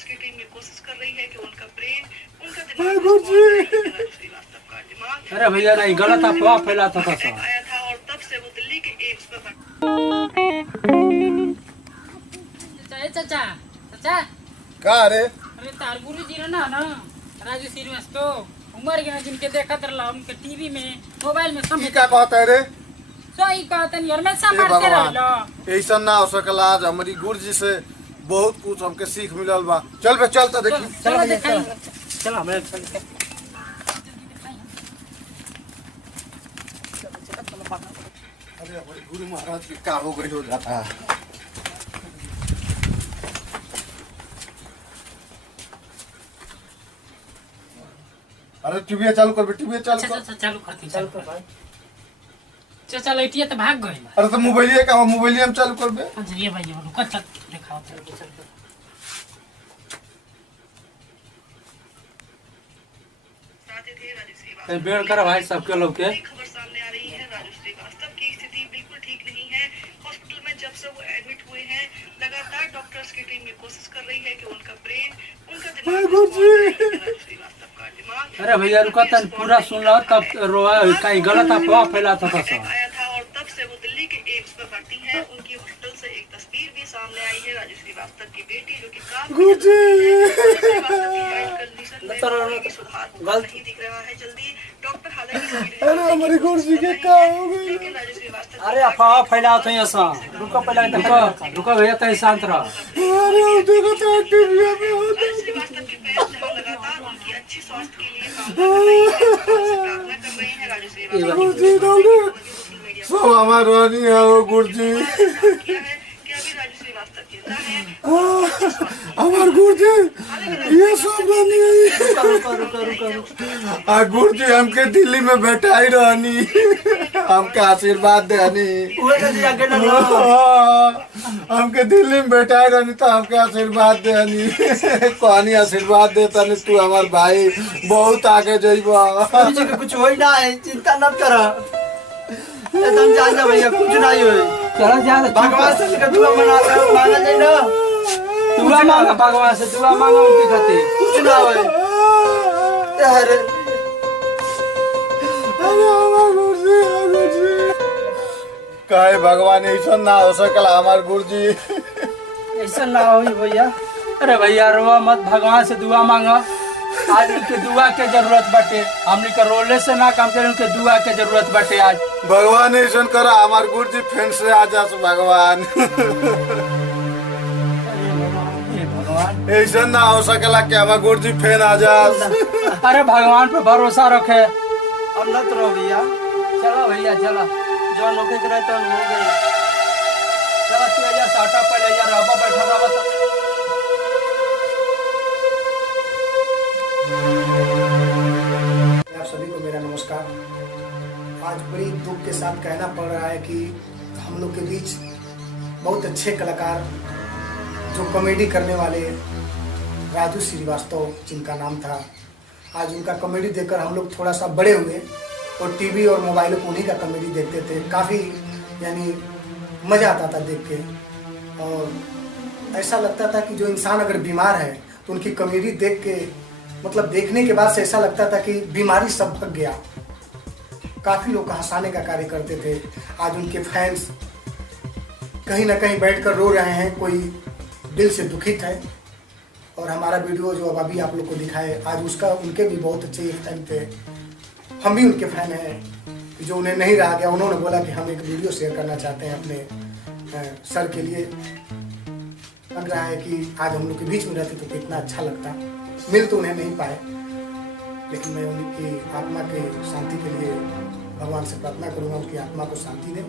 Doctors की team ये कोशिश कर रही है कि उनका ब्रेन, उनका दिमाग अरे भैया नहीं, गलत अफवाह फैलाता था सब। आया था और तब से वो दिल्ली के एम्स में चाचा चाचा का रे अरे तार गुरु जी ना राजू श्रीवास्तव उमर गया जिनके देखत रहला उनके टीवी में मोबाइल में सब का कहता है रे? सही कहतन यार मैं सब हे मारते भगवान, रहला ऐसा ना हो सकला। आज हमारी गुरुजी से बहुत कुछ हमके सीख मिलल बा। चल बे चल तो देखी। चलो भैया चलो चलो हमें चल के। अरे हमारे गुरु महाराज की का हो गई हो जाता है। अरे टीवी चालू कर बे, टीवी चालू कर। चालू करती चालू कर भाई चाचा लइटिया तो भाग गइल अरे तो मोबाइल का मोबाइल हम चालू कर बे। अच्छा ये भाई बोलो कत दिखाओ चल कहीं बेड़ कर भाई सबके लोग के। खबर सामने आ रही है। राजू श्रीवास्तव की स्थिति बिल्कुल ठीक नहीं है। हॉस्पिटल में जब से वो एडमिट हुए हैं, लगातार डॉक्टर्स की टीम ये कोशिश कर रही है कि उनका ब्रेन, उनका दिमाग अरे भैया रुका तन पूरा सुन लो तब रोआ कहीं गलत अफवाह फैलाता था सब। आया था और तब से वो दिल्ली के एम्स में भर्ती है। उनकी हॉस्पिटल से एक तस्वीर भी सामने आई है। राजू श्रीवास्तव की बेटी जो कि सुधार नहीं दिख रहा है जल्दी। डॉक्टर हालांकि अरे हमारी गुरुजी के का हो गई? लेकिन राजू श्रीवास्तव अरे अफवाह फैलाते हैं ऐसा। रुको पहले रुको रुको भैया तय शांत रहो। अरे देखो तो टीवी में हो गई। श्रीवास्तव की फैंस जहां लगातार उनकी अच्छी स्वास्थ्य के लिए प्रार्थना कर रहे हैं। राजू श्रीवास्तव गुरुजी डॉक्टर सब हमारा नहीं है वो गुरुजी। किया है कि अभी राजू श्रीवास्तव जिंदा है। हमार गुरुजी ये सब नहीं है। रुको रुको रुको रुको। आ गुरुजी हमके दिल्ली में बैठाई रहनी, हमके आशीर्वाद देनी। हमके दिल्ली में बैठाई रहनी तो हमके आशीर्वाद देनी। कहानी आशीर्वाद देता नहीं तू हमार भाई बहुत आगे जइबा। कुछ हो ना है, चिंता मत कर। एकदम जान जा भैया, कुछ नहीं होई। चलो जा भगवान से का दुआ मांगा जाए ना। दुआ मांगा भगवान से, दुआ मांगा उनकी खातिर। कुछ ना होई। अरे हमार गुरुजी काहे भगवान ऐसा ना हो सकला हमार गुरुजी। ऐसा ना होई भैया। अरे भैया रोआ मत, भगवान से दुआ मांगा। आज उनके दुआ के जरूरत बाटे। हमने के रोले से ना काम करे, उनके दुआ के जरूरत बाटे आज। भगवान ऐसा करा हमार गुरुजी फिर से आ जा भगवान। ऐसा ना हो सकला कि हमार गुरुजी फिर आ जा। अरे भगवान पे भरोसा रखे। अब मत रो भैया। चलो भैया चलो, जो नौकरी करे तो हो गई। चलो तू जा साटा पे ले जा, रहा बैठा रहा। आप सभी को मेरा नमस्कार। आज बड़ी दुख के साथ कहना पड़ रहा है कि हम लोग के बीच बहुत अच्छे कलाकार जो कॉमेडी करने वाले राजू श्रीवास्तव जिनका नाम था, आज उनका कॉमेडी देखकर हम लोग थोड़ा सा बड़े हुए और टीवी और मोबाइल पर उन्हीं का कॉमेडी देखते थे। काफ़ी यानी मज़ा आता था देख के, और ऐसा लगता था कि जो इंसान अगर बीमार है तो उनकी कॉमेडी देख के मतलब देखने के बाद से ऐसा लगता था कि बीमारी सब भग गया। काफ़ी लोग हंसाने का कार्य करते थे। आज उनके फैंस कहीं ना कहीं बैठकर रो रहे हैं, कोई दिल से दुखित है। और हमारा वीडियो जो अब अभी आप लोग को दिखाए, आज उसका उनके भी बहुत अच्छे फैन थे। हम भी उनके फैन हैं। जो उन्हें नहीं रहा गया, उन्होंने बोला कि हम एक वीडियो शेयर करना चाहते हैं अपने सर के लिए। लग रहा है कि आज हम लोग के बीच में रहते तो कितना अच्छा लगता। मिल तो उन्हें नहीं पाए, लेकिन मैं उनकी आत्मा के शांति के लिए भगवान से प्रार्थना करूंगा, उनकी आत्मा को शांति दें।